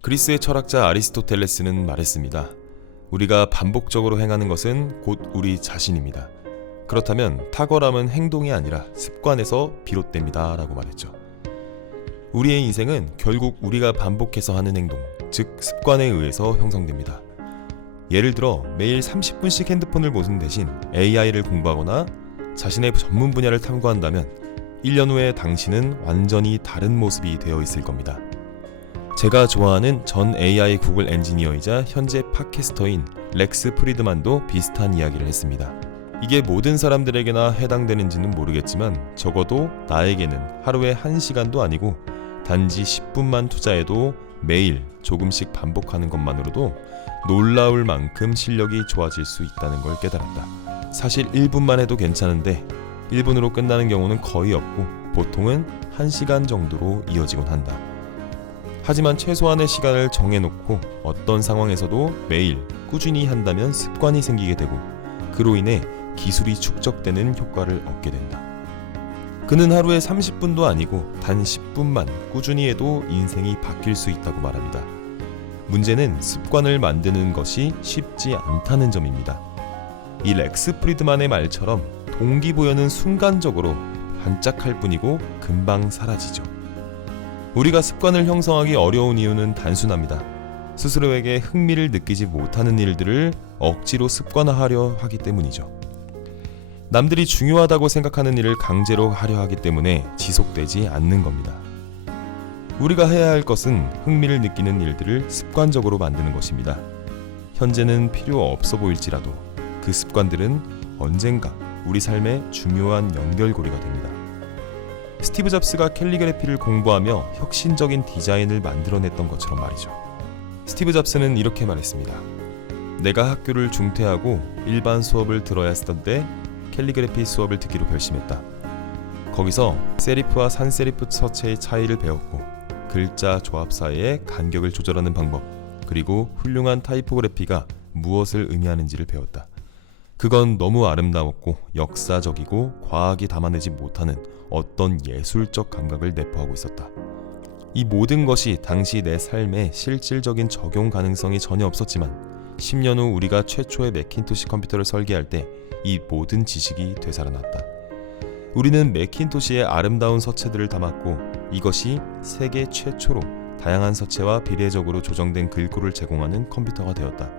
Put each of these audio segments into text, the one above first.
그리스의 철학자 아리스토텔레스는 말했습니다. 우리가 반복적으로 행하는 것은 곧 우리 자신입니다. 그렇다면 탁월함은 행동이 아니라 습관에서 비롯됩니다 라고 말했죠. 우리의 인생은 결국 우리가 반복해서 하는 행동, 즉 습관에 의해서 형성됩니다. 예를 들어 매일 30분씩 핸드폰을 보는 대신 AI를 공부하거나 자신의 전문 분야를 탐구한다면 1년 후에 당신은 완전히 다른 모습이 되어 있을 겁니다. 제가 좋아하는 전 AI 구글 엔지니어이자 현재 팟캐스터인 렉스 프리드만도 비슷한 이야기를 했습니다. 이게 모든 사람들에게나 해당되는지는 모르겠지만 적어도 나에게는 하루에 1시간도 아니고 단지 10분만 투자해도 매일 조금씩 반복하는 것만으로도 놀라울 만큼 실력이 좋아질 수 있다는 걸 깨달았다. 사실 1분만 해도 괜찮은데 1분으로 끝나는 경우는 거의 없고 보통은 1시간 정도로 이어지곤 한다. 하지만 최소한의 시간을 정해놓고 어떤 상황에서도 매일 꾸준히 한다면 습관이 생기게 되고 그로 인해 기술이 축적되는 효과를 얻게 된다. 그는 하루에 30분도 아니고 단 10분만 꾸준히 해도 인생이 바뀔 수 있다고 말합니다. 문제는 습관을 만드는 것이 쉽지 않다는 점입니다. 이 렉스 프리드만의 말처럼 동기부여는 순간적으로 반짝할 뿐이고 금방 사라지죠. 우리가 습관을 형성하기 어려운 이유는 단순합니다. 스스로에게 흥미를 느끼지 못하는 일들을 억지로 습관화하려 하기 때문이죠. 남들이 중요하다고 생각하는 일을 강제로 하려 하기 때문에 지속되지 않는 겁니다. 우리가 해야 할 것은 흥미를 느끼는 일들을 습관적으로 만드는 것입니다. 현재는 필요 없어 보일지라도 그 습관들은 언젠가 우리 삶의 중요한 연결고리가 됩니다. 스티브 잡스가 캘리그래피를 공부하며 혁신적인 디자인을 만들어냈던 것처럼 말이죠. 스티브 잡스는 이렇게 말했습니다. 내가 학교를 중퇴하고 일반 수업을 들어야 했던 때 캘리그래피 수업을 듣기로 결심했다. 거기서 세리프와 산세리프 서체의 차이를 배웠고 글자 조합 사이의 간격을 조절하는 방법, 그리고 훌륭한 타이포그래피가 무엇을 의미하는지를 배웠다. 그건 너무 아름다웠고 역사적이고 과학이 담아내지 못하는 어떤 예술적 감각을 내포하고 있었다. 이 모든 것이 당시 내 삶에 실질적인 적용 가능성이 전혀 없었지만 10년 후 우리가 최초의 매킨토시 컴퓨터를 설계할 때 이 모든 지식이 되살아났다. 우리는 매킨토시의 아름다운 서체들을 담았고 이것이 세계 최초로 다양한 서체와 비례적으로 조정된 글꼴을 제공하는 컴퓨터가 되었다.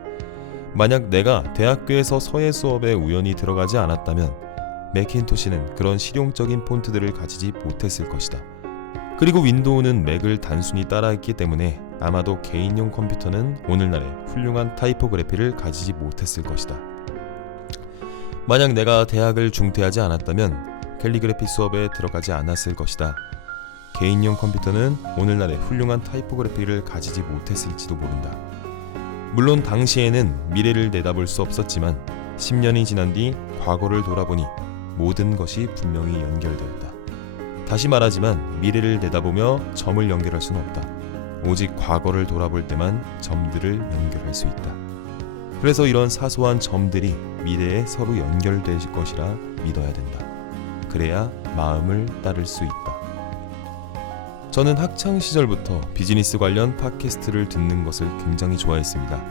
만약 내가 대학교에서 서예 수업에 우연히 들어가지 않았다면 매킨토시는 그런 실용적인 폰트들을 가지지 못했을 것이다. 그리고 윈도우는 맥을 단순히 따라했기 때문에 아마도 개인용 컴퓨터는 오늘날의 훌륭한 타이포그래피를 가지지 못했을 것이다. 만약 내가 대학을 중퇴하지 않았다면 캘리그래피 수업에 들어가지 않았을 것이다. 개인용 컴퓨터는 오늘날의 훌륭한 타이포그래피를 가지지 못했을지도 모른다. 물론 당시에는 미래를 내다볼 수 없었지만 10년이 지난 뒤 과거를 돌아보니 모든 것이 분명히 연결되었다. 다시 말하지만 미래를 내다보며 점을 연결할 수는 없다. 오직 과거를 돌아볼 때만 점들을 연결할 수 있다. 그래서 이런 사소한 점들이 미래에 서로 연결될 것이라 믿어야 된다. 그래야 마음을 따를 수 있다. 저는 학창시절부터 비즈니스 관련 팟캐스트를 듣는 것을 굉장히 좋아했습니다.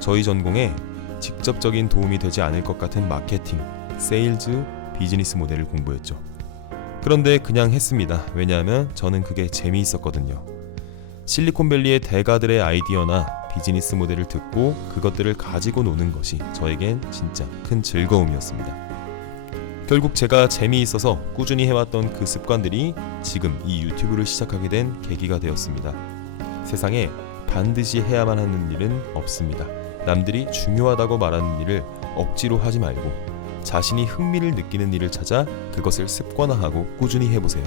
저희 전공에 직접적인 도움이 되지 않을 것 같은 마케팅, 세일즈, 비즈니스 모델을 공부했죠. 그런데 그냥 했습니다. 왜냐하면 저는 그게 재미있었거든요. 실리콘밸리의 대가들의 아이디어나 비즈니스 모델을 듣고 그것들을 가지고 노는 것이 저에겐 진짜 큰 즐거움이었습니다. 결국 제가 재미있어서 꾸준히 해왔던 그 습관들이 지금 이 유튜브를 시작하게 된 계기가 되었습니다. 세상에 반드시 해야만 하는 일은 없습니다. 남들이 중요하다고 말하는 일을 억지로 하지 말고 자신이 흥미를 느끼는 일을 찾아 그것을 습관화하고 꾸준히 해보세요.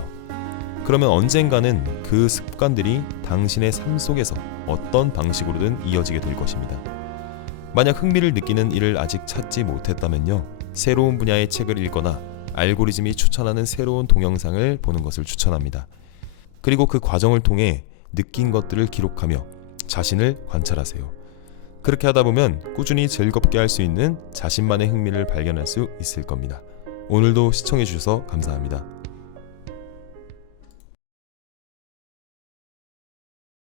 그러면 언젠가는 그 습관들이 당신의 삶 속에서 어떤 방식으로든 이어지게 될 것입니다. 만약 흥미를 느끼는 일을 아직 찾지 못했다면요, 새로운 분야의 책을 읽거나 알고리즘이 추천하는 새로운 동영상을 보는 것을 추천합니다. 그리고 그 과정을 통해 느낀 것들을 기록하며 자신을 관찰하세요. 그렇게 하다 보면 꾸준히 즐겁게 할 수 있는 자신만의 흥미를 발견할 수 있을 겁니다. 오늘도 시청해 주셔서 감사합니다.